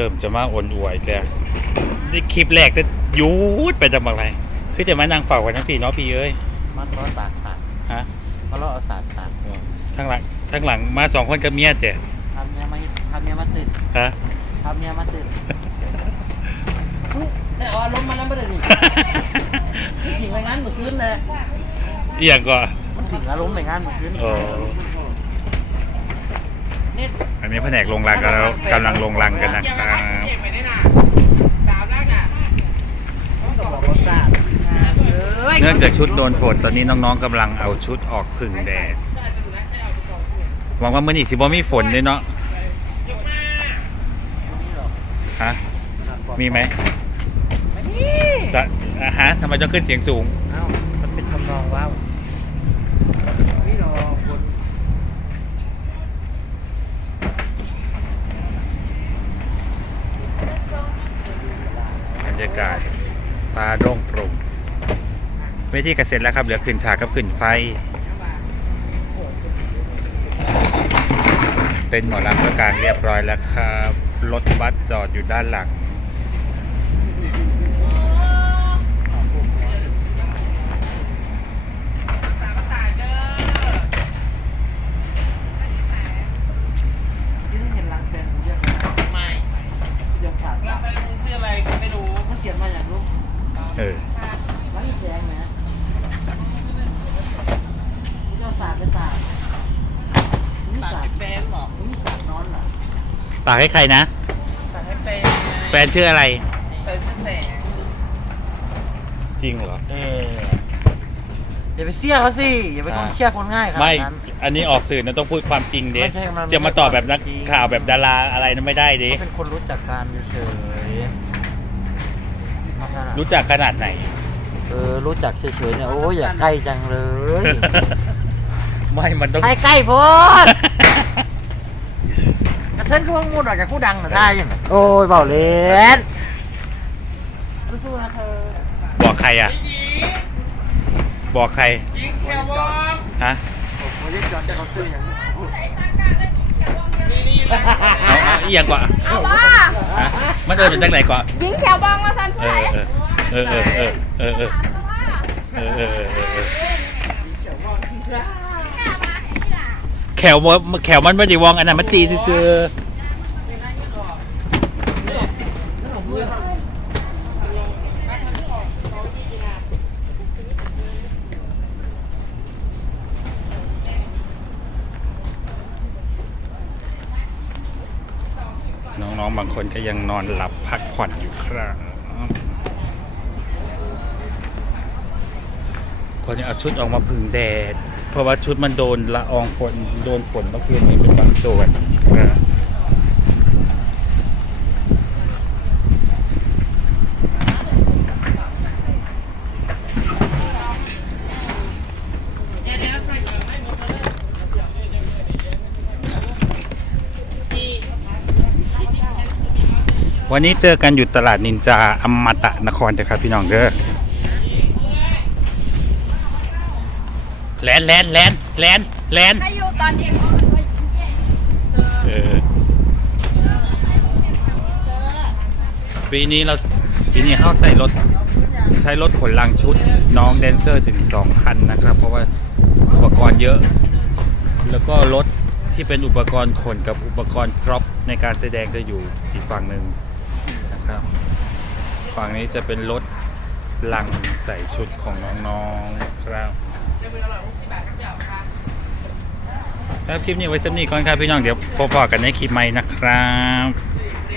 ริ่มจะมาอ่อนอวยแล้วนี่คลิปแรกจะหยุดไปทำอะไรคือจะมานั่งเฝ้ากันทั้งสี่เนาะพี่เอ้ยมันร้อนตากสัตว์ฮะมันร้อนเอาสัตว์ตากทั้งหลังทั้งหลังมาสองคนกับเมียแต่ทำเมียมาทำเมียมาตื่นฮะทำเมียมาตื่นเนี่ยเอาอารมณ์มาแล้วไม่ได้ดิถึงไปงานเมื่อคืนเลยเอียงก็มันถึงอารมณ์ไปงานเมื่อคืนโอ้ นี่อันนี้แผนกลงรังกันแล้วกำลังลงรังกันนะครับต้องบอกว่าสัตว์เอ้ยเนื่องจากชุดโดนฝนตอนนี้น้องๆกำลังเอาชุดออกพึ่งแดดหวังว่ามื่อนี้สิบ่มีฝนด้วยเนาะฮะมีไหมนี่จะอะฮะทำไมต้องขึ้นเสียงสูง เอ้า มันเป็นทำนองว้าวนี่รอคน บ รยากาศฟ้าโล่งโปร่งเวทีกเสร็จแล้วครับเหลือขึ้นฉากกับขึ้นไฟ เป็นหมอลำประการเรียบร้อยแล้วครับ รถบัสจอดอยู่ด้านหลัง ที่นี่เห็นรังแฟนเยอะขนาด ไม่ เยอะสัตว์ เราไปมึงชื่ออะไรก็ไม่รู้ มันเขียนมาอย่างลูก เออรังแดงนะเจ้าสาดไปตากนี่ตัดสาดให้แฟนเหรอนี่สาดนอนเหรอปากให้ใครนะ ตัดให้แฟนแฟนชื่ออะไร แฟนชื่อแสงจริงเหรอ เอออย่าไปเสี้ยเขาสิอย่าไปอ่าเชื่อคนง่ายขนาไม่ดนั้น อันนี้ออกสื่อนะต้องพูดความจริงเด้ไม่ใช่มันไม่จะมาตอบแบบนักจริงข่าวแบบดาราอะไรนั้นไม่ได้เด้เขาเป็นคนรู้จักการเฉยๆมาขนาด รู้จักขนาดไหน เออรู้จักเฉยๆเนี่ยโอ้ยอย่าใกล้จังเลย ไม่มันต้อง ใกล้ใกล้ๆโพดกระเทินคือว่ามูดออกจากผู้ดังนะท่ายังไงโอ้ยเบาเล่นสู้ๆนะเธอบอกใครอะพี่หญิงบอกใครหญิงแคววองฮะผมเรียกจอนจะเขาซื้ออย่างนี้นี่นี่แหละ เอาเอาอีกอย่างก่อนเอาว่าฮะมันเดินเป็นจังไหนก่อนยิงแถวบองมาสันเอผู้ใดอเออเออเออเออเออเออเออเออเออเออแขวมันแขวมันไม่ได้วองอันนั้นมันตีซื่อๆ น้องๆบางคนก็ยังนอนหลับพักผ่อนอยู่ครับคนจะเอาชุดออกมาพึ่งแดด เพราะว่าชุดมันโดนละอองฝนโดนฝนเมื่อคืนนี้เป็นบางส่วนนะ วันนี้เจอกันอยู่ตลาดนินจาอมตะนครนะครับพี่น้องเด้อแลนแลนแลนแลนแลนถ้าอยู่ตอนเย็นเขาเป็นว่ายิงแก่เออปีนี้เราปีนี้เขาใส่รถใช้รถขนลังชุดน้องแดนเซอร์ถึงสองคันนะครับ เพราะว่าอุปกรณ์เยอะ แล้วก็รถที่เป็นอุปกรณ์ขนกับอุปกรณ์พร็อพในการแสดงจะอยู่อีกฝั่งหนึ่ง นะครับฝั่งนี้จะเป็นรถลังใส่ชุดของน้องๆครับครับคลิปนี้ไว้สำนีก่อนครับพี่น้องเดี๋ยวพบกันในคลิปใหม่นะครับ